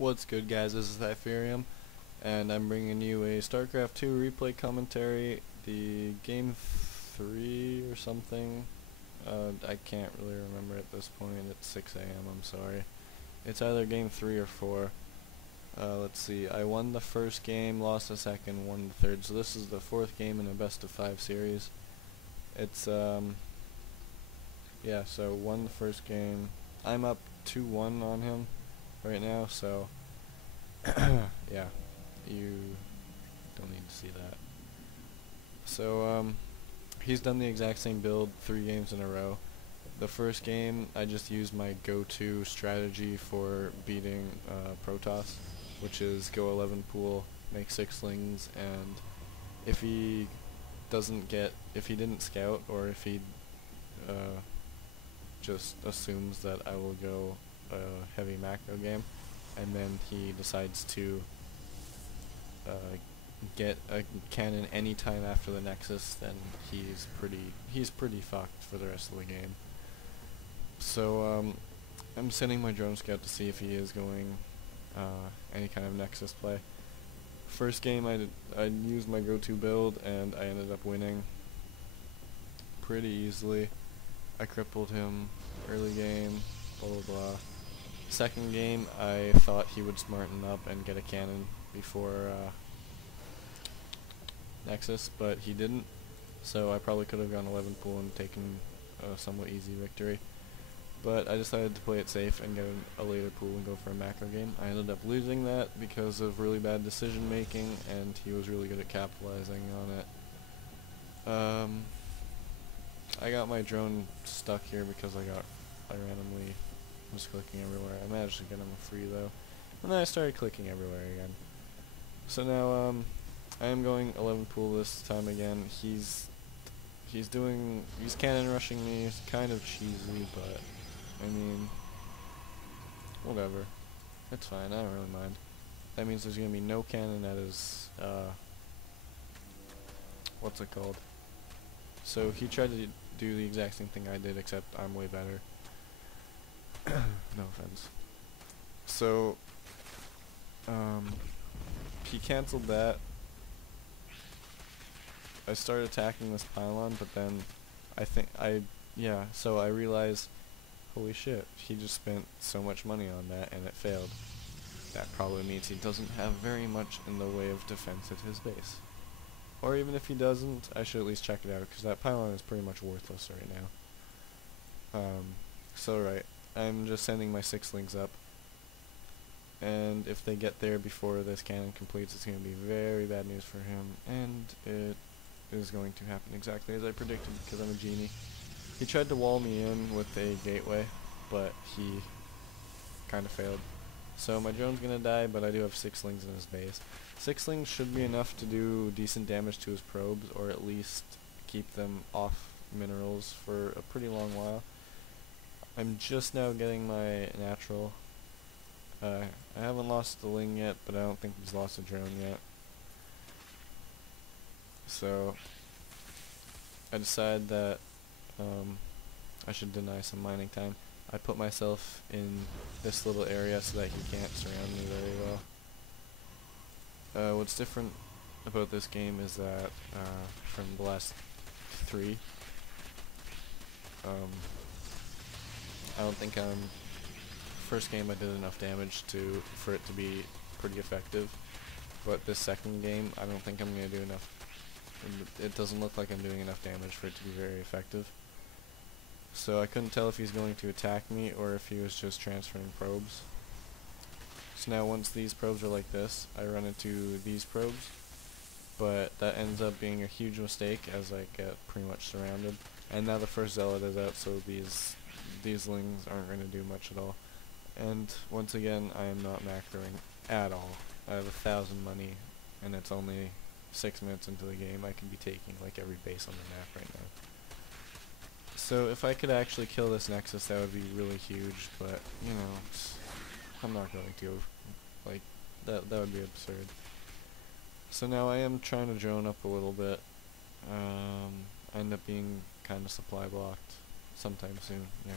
What's good, guys? This is Hyfearium, and I'm bringing you a StarCraft 2 replay commentary. The game 3 or something. I can't really remember at this point. It's 6 a.m. I'm sorry. It's either game 3 or 4. Let's see. I won the first game, lost the second, won the third. So this is the fourth game in a best of 5 series. It's yeah. So won the first game. I'm up 2-1 on him right now. So. Yeah, you don't need to see that. So, he's done the exact same build 3 games in a row. The first game, I just used my go-to strategy for beating Protoss, which is go 11 pool, make 6 slings, and if he didn't scout, or if he just assumes that I will go a heavy macro game, and then he decides to get a cannon anytime after the Nexus, then he's pretty fucked for the rest of the game. So I'm sending my drone scout to see if he is going any kind of Nexus play. First game I used my go-to build and I ended up winning pretty easily. I crippled him early game, blah blah blah. Second game, I thought he would smarten up and get a cannon before Nexus, but he didn't, so I probably could have gone 11 pool and taken a somewhat easy victory. But I decided to play it safe and get a later pool and go for a macro game. I ended up losing that because of really bad decision making, and he was really good at capitalizing on it. I got my drone stuck here because I randomly was clicking everywhere. I managed to get him free though, and then I started clicking everywhere again. So now I am going 11 pool this time again. He's cannon rushing me. It's kind of cheesy, but I mean, whatever. It's fine. I don't really mind. That means there's gonna be no cannon at his what's it called? So he tried to do the exact same thing I did, except I'm way better. No offense. So, he cancelled that. I started attacking this pylon, but then so I realized, holy shit, he just spent so much money on that and it failed. That probably means he doesn't have very much in the way of defense at his base. Or even if he doesn't, I should at least check it out, because that pylon is pretty much worthless right now. So I'm just sending my 6 slings up, and if they get there before this cannon completes, it's going to be very bad news for him, and it is going to happen exactly as I predicted, because I'm a genie. He tried to wall me in with a gateway, but he kind of failed. So my drone's going to die, but I do have 6 slings in his base. 6 slings should be enough to do decent damage to his probes, or at least keep them off minerals for a pretty long while. I'm just now getting my natural. I haven't lost the Ling yet, but I don't think he's lost a drone yet. So I decided that I should deny some mining time. I put myself in this little area so that he can't surround me very well. What's different about this game is that from the last 3, I don't think first game I did enough damage for it to be pretty effective, but this second game I don't think I'm going to do enough. It doesn't look like I'm doing enough damage for it to be very effective. So I couldn't tell if he's going to attack me or if he was just transferring probes. So now once these probes are like this, I run into these probes, but that ends up being a huge mistake as I get pretty much surrounded. And now the first zealot is out, so these lings aren't going to do much at all. And once again, I am not macroing at all. I have 1,000 money, and it's only 6 minutes into the game. I can be taking like every base on the map right now. So if I could actually kill this Nexus, that would be really huge, but you know, I'm not going to. Like, that would be absurd. So now I am trying to drone up a little bit. I end up being kind of supply blocked sometime soon, yeah.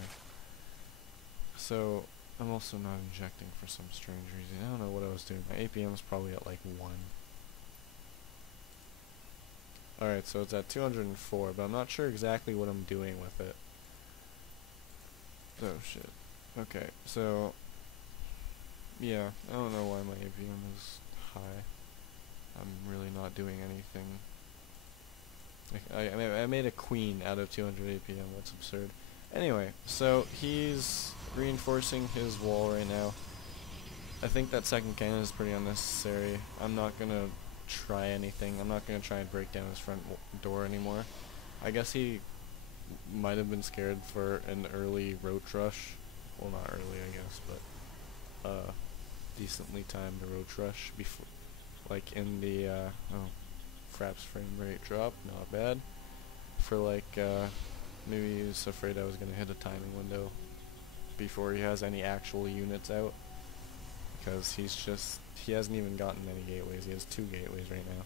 So I'm also not injecting for some strange reason. I don't know what I was doing. My APM is probably at like 1. Alright, so it's at 204, but I'm not sure exactly what I'm doing with it. Oh shit. Okay, so yeah, I don't know why my APM is high. I'm really not doing anything. I made a queen out of 200 APM, that's absurd. Anyway, so he's reinforcing his wall right now. I think that second cannon is pretty unnecessary. I'm not gonna try anything. I'm not gonna try and break down his front door anymore. I guess he might have been scared for an early roach rush. Well, not early, I guess, but decently timed roach rush before, like in the oh, Fraps frame rate drop, not bad. For like maybe he was afraid I was gonna hit a timing window before he has any actual units out, because he hasn't even gotten any gateways. He has 2 gateways right now.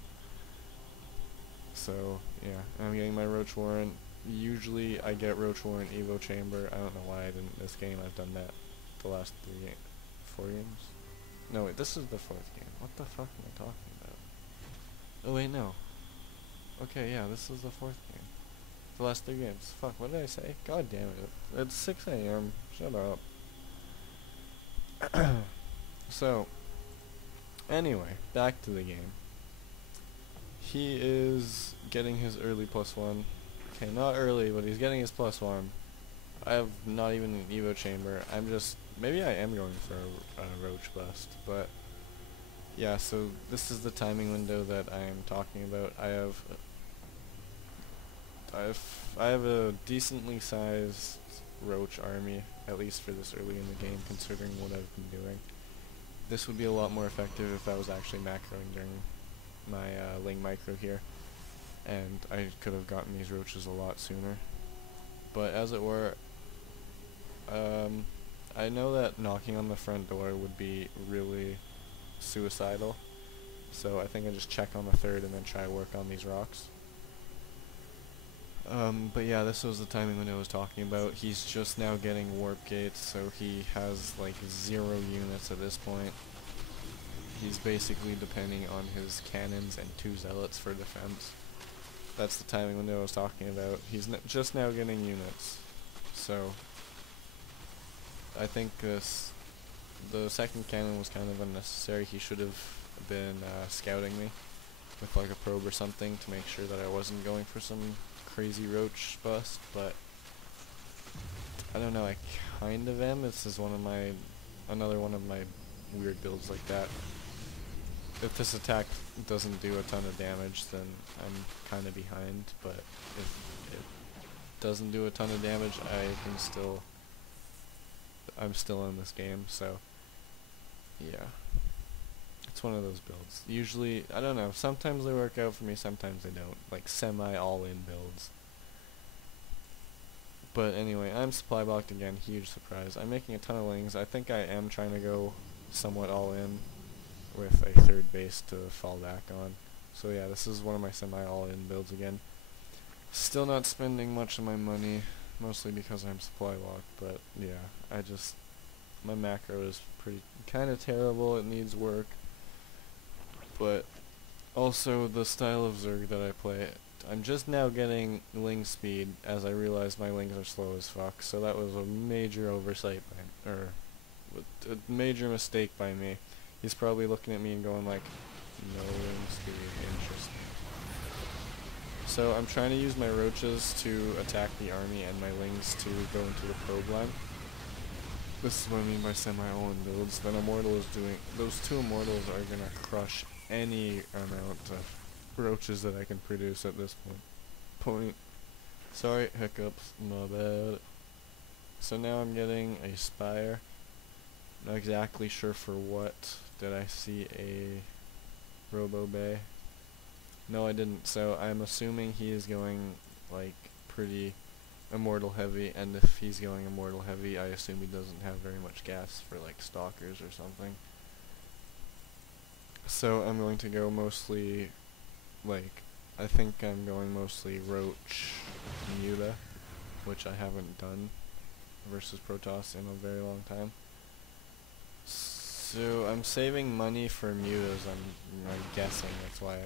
So yeah, I'm getting my Roach Warrant. Usually I get Roach Warrant Evo Chamber. I don't know why I didn't this game. I've done that the last 4 games. No, wait, this is the 4th game. What the fuck am I talking about? Oh wait, no. Okay, yeah, this is the 4th game. The last 3 games. Fuck, what did I say? God damn it. It's 6 AM. Shut up. So, anyway, back to the game. He is getting his early +1. Okay, not early, but he's getting his +1. I have not even an Evo chamber. Maybe I am going for a Roach Bust, but yeah, so this is the timing window that I am talking about. I have a decently sized Roach army, at least for this early in the game, considering what I've been doing. This would be a lot more effective if I was actually macroing during my Ling micro here, and I could have gotten these roaches a lot sooner. But as it were, I know that knocking on the front door would be really suicidal, so I think I just check on the 3rd and then try to work on these rocks. But yeah, this was the timing window I was talking about. He's just now getting warp gates, so he has like 0 units at this point. He's basically depending on his cannons and 2 zealots for defense. That's the timing window I was talking about. He's just now getting units, so I think the 2nd cannon was kind of unnecessary. He should have been scouting me with like a probe or something to make sure that I wasn't going for some crazy roach bust, but I don't know, I kind of am. This is another one of my weird builds like that. If this attack doesn't do a ton of damage, then I'm kind of behind, but if it doesn't do a ton of damage, I'm still in this game, so yeah. It's one of those builds. Usually, I don't know, sometimes they work out for me, sometimes they don't. Like semi all-in builds. But anyway, I'm supply blocked again, huge surprise. I'm making a ton of lings. I think I am trying to go somewhat all-in with a 3rd base to fall back on. So yeah, this is one of my semi all-in builds again. Still not spending much of my money, mostly because I'm supply locked, but yeah, my macro is kind of terrible. It needs work. But also the style of Zerg that I play, I'm just now getting ling speed as I realize my lings are slow as fuck, so that was a major oversight or a major mistake by me. He's probably looking at me and going like, no ling speed, interesting. So I'm trying to use my roaches to attack the army and my lings to go into the probe line. This is what I mean by semi-all-in builds. That Immortal is doing. Those 2 Immortals are gonna crush any amount of roaches that I can produce at this point. Sorry, hiccups, my bad. So now I'm getting a Spire. Not exactly sure for what. Did I see a Robo Bay? No, I didn't. So I'm assuming he is going like pretty Immortal heavy, and if he's going Immortal heavy, I assume he doesn't have very much gas for like stalkers or something. So I'm going to go mostly, I think I'm going mostly Roach Muta, which I haven't done versus Protoss in a very long time. So I'm saving money for mutas. I'm guessing that's why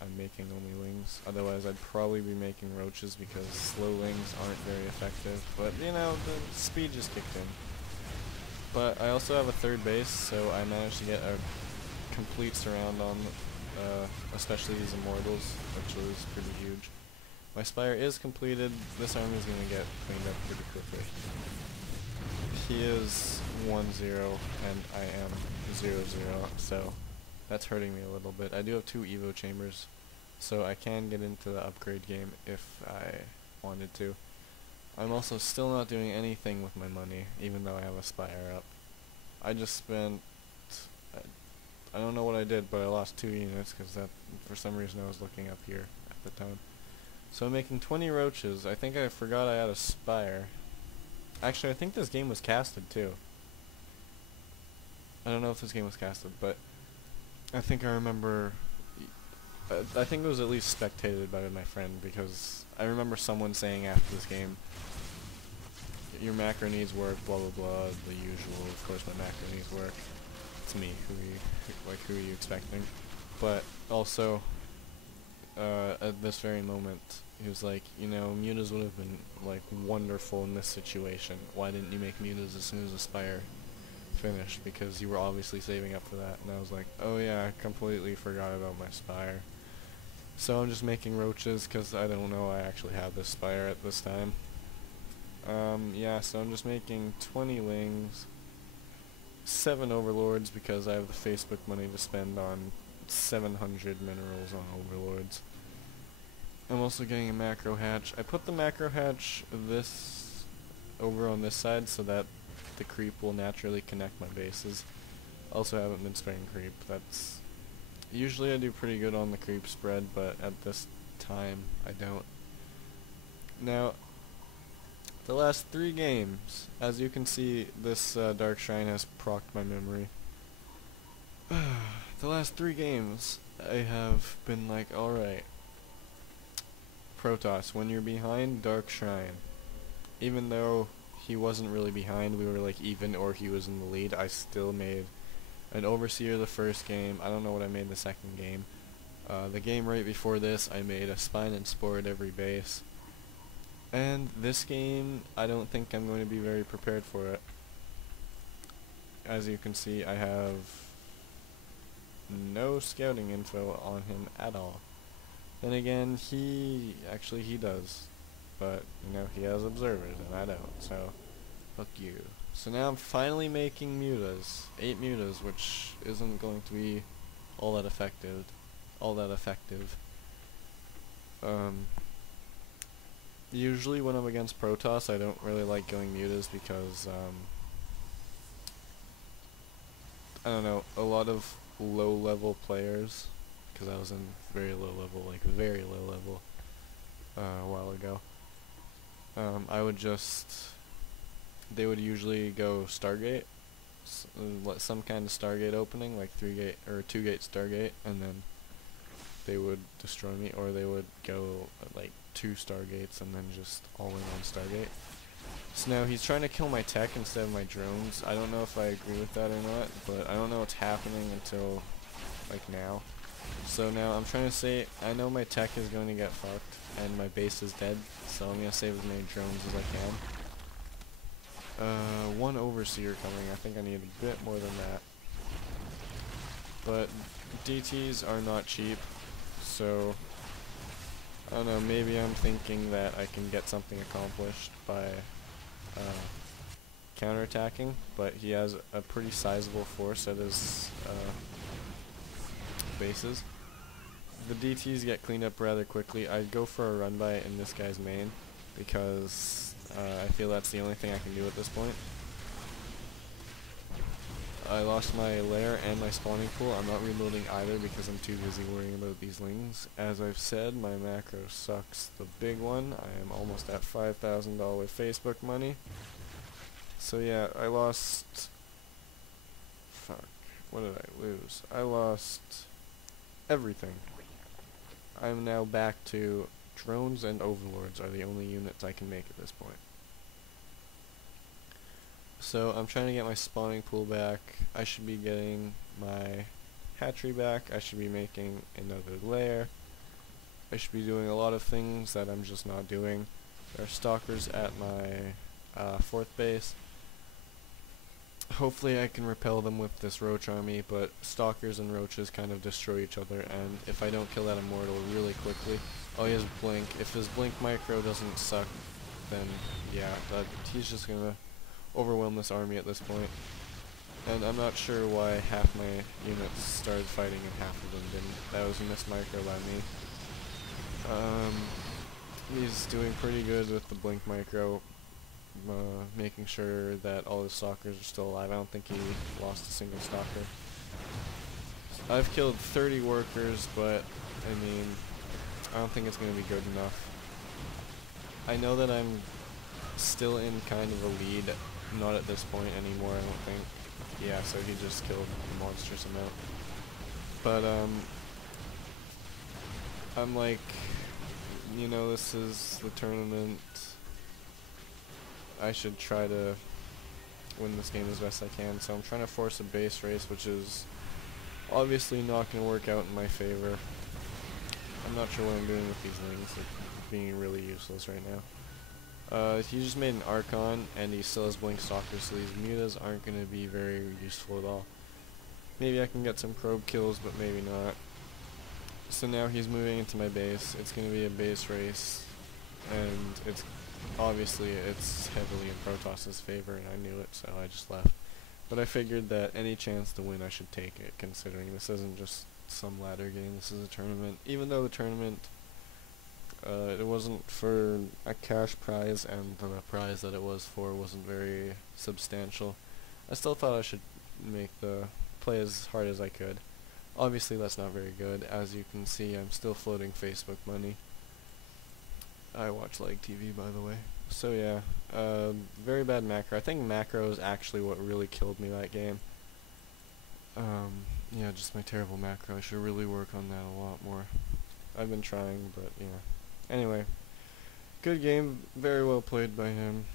I'm making only wings. Otherwise, I'd probably be making roaches because slow wings aren't very effective. But you know, the speed just kicked in. But I also have a third base, so I managed to get a complete surround on, especially these immortals, which was pretty huge. My spire is completed. This army is gonna get cleaned up pretty quickly. He is 1-0 and I am 0-0, so that's hurting me a little bit. I do have 2 Evo chambers, so I can get into the upgrade game if I wanted to. I'm also still not doing anything with my money, even though I have a spire up. I just spent, I don't know what I did, but I lost 2 units because that, for some reason I was looking up here at the time. So I'm making 20 roaches. I think I forgot I had a spire. Actually, I think this game was casted too. I don't know if this game was casted, but I think I remember, I think it was at least spectated by my friend, because I remember someone saying after this game, your macro needs work, blah blah blah, the usual. Of course my macro needs work. It's me, who are you expecting? But also, at this very moment, he was like, you know, mutas would have been like wonderful in this situation. Why didn't you make mutas as soon as the spire finished? Because you were obviously saving up for that. And I was like, oh yeah, I completely forgot about my spire. So I'm just making roaches because I don't know I actually have this spire at this time. Yeah, so I'm just making 20 wings, 7 overlords because I have the Facebook money to spend on 700 minerals on overlords. I'm also getting a macro hatch. I put the macro hatch this over on this side so that the creep will naturally connect my bases. Also haven't been spraying creep. That's usually I do pretty good on the creep spread, but at this time I don't. Now, the last 3 games, as you can see, this Dark Shrine has procced my memory. The last 3 games, I have been like, alright, Protoss, when you're behind Dark Shrine, even though he wasn't really behind, we were like even, or he was in the lead, I still made an Overseer the first game. I don't know what I made the second game. The game right before this, I made a Spine and Spore at every base. And this game, I don't think I'm going to be very prepared for it. As you can see, I have no scouting info on him at all. Then again, he does. But, you know, he has observers and I don't, so fuck you. So now I'm finally making mutas. 8 mutas, which isn't going to be all that effective. Usually when I'm against Protoss, I don't really like going mutas because, I don't know, a lot of low-level players, because I was in very low level, like very low level, a while ago, they would usually go Stargate, some kind of Stargate opening, like 3-gate, or 2-gate Stargate, and then they would destroy me, or they would go, like, 2 Stargates and then just all in on Stargate. So now he's trying to kill my tech instead of my drones. I don't know if I agree with that or not, but I don't know what's happening until, like, now. So now I'm trying to say, I know my tech is going to get fucked, and my base is dead, so I'm going to save as many drones as I can. 1 Overseer coming. I think I need a bit more than that. But DTs are not cheap, so I don't know, maybe I'm thinking that I can get something accomplished by counterattacking, but he has a pretty sizable force at his bases. The DTs get cleaned up rather quickly. I'd go for a run by in this guy's main, because I feel that's the only thing I can do at this point. I lost my lair and my spawning pool. I'm not reloading either because I'm too busy worrying about these lings. As I've said, my macro sucks the big one. I am almost at $5,000 Facebook money. So yeah, I lost... Fuck. What did I lose? I lost everything. I'm now back to drones and overlords are the only units I can make at this point. So I'm trying to get my spawning pool back. I should be getting my hatchery back. I should be making another lair. I should be doing a lot of things that I'm just not doing. There are stalkers at my 4th base. Hopefully I can repel them with this roach army, but stalkers and roaches kind of destroy each other, and if I don't kill that immortal really quickly... Oh, he has blink. If his blink micro doesn't suck, then yeah, he's just gonna overwhelm this army at this point. And I'm not sure why half my units started fighting and half of them didn't. That was a missed micro by me. He's doing pretty good with the blink micro, making sure that all his stalkers are still alive. I don't think he lost a single stalker. I've killed 30 workers, but I mean, I don't think it's going to be good enough. I know that I'm still in kind of a lead, not at this point anymore, I don't think. Yeah, so he just killed a monstrous amount. But, I'm like, you know, this is the tournament. I should try to win this game as best I can, so I'm trying to force a base race, which is obviously not going to work out in my favor. I'm not sure what I'm doing with these things. They're being really useless right now. He just made an Archon, and he still has Blink Stalkers, so these mutas aren't going to be very useful at all. Maybe I can get some probe kills, but maybe not. So now he's moving into my base. It's going to be a base race, and it's obviously it's heavily in Protos's favor, and I knew it, so I just left. But I figured that any chance to win, I should take it, considering this isn't just some ladder game. This is a tournament. Even though the tournament, it wasn't for a cash prize, and the prize that it was for wasn't very substantial, I still thought I should play as hard as I could. Obviously that's not very good. As you can see, I'm still floating Facebook money. I watch like TV, by the way. So yeah, very bad macro. I think macro is actually what really killed me that game. Yeah, just my terrible macro. I should really work on that a lot more. I've been trying, but yeah. Anyway, good game. Very well played by him.